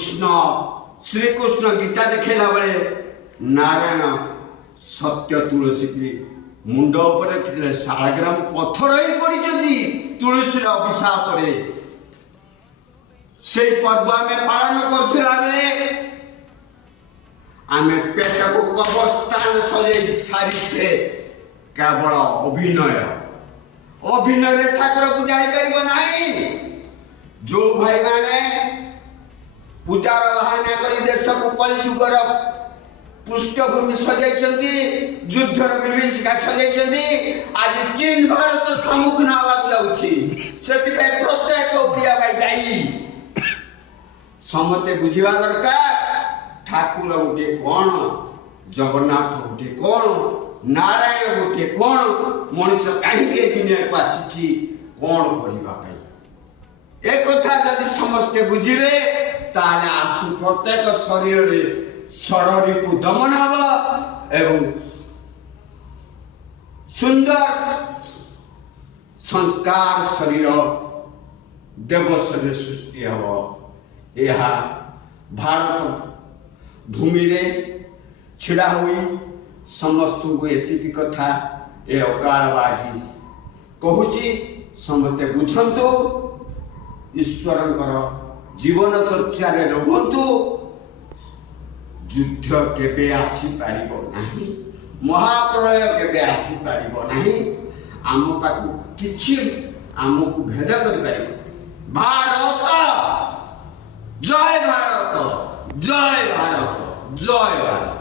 कृष्ण श्रीकृष्ण गीता देखला बेले नारायण सत्य तुलसी की मुंड पर शालग्राम पत्थर ही पड़ी तुलसी अभिशाप से पर्व आम पालन करुला बेले आम पेट को कब्रस्तान सजे सारी केवल अभिनय ठाकुर पूजा हो पार ना जो भाई माने पूजार बहाना कर देश को कलिजुगर पृष्ठभूमि सजाई युद्धर विभीषिका सजाई आज चीन भारत सम्मुखीन हवा से प्रत्येक ओडिया भाई दायी समते बुझा दरकार ठाकुर गोटे कौन जगन्नाथ गोटे कौन नारायण गोटे कौन मनीष कहीं दुनिया को आसी कौन करने एक कथा जदि समस्ते बुझे ताले आसु प्रत्येक शरीर षड़रिपु दमन हम एवं सुंदर संस्कार शरीर देव शरीर सृष्टि हम यह भारत भूमि रे छिड़ा हुई समस्त को एतिकी कथा ए अकालबाजी कहूची समते बुझंतु ईश्वरंकर जीवन चर्चा रे रहंतु युद्ध केबे आसी पारिबो नाही महाप्रलय केबे आसी पारिबो नाही आम पाखु किछि आमको भेद करि पारिबो भारत जय भारत जय भारत जय भारत।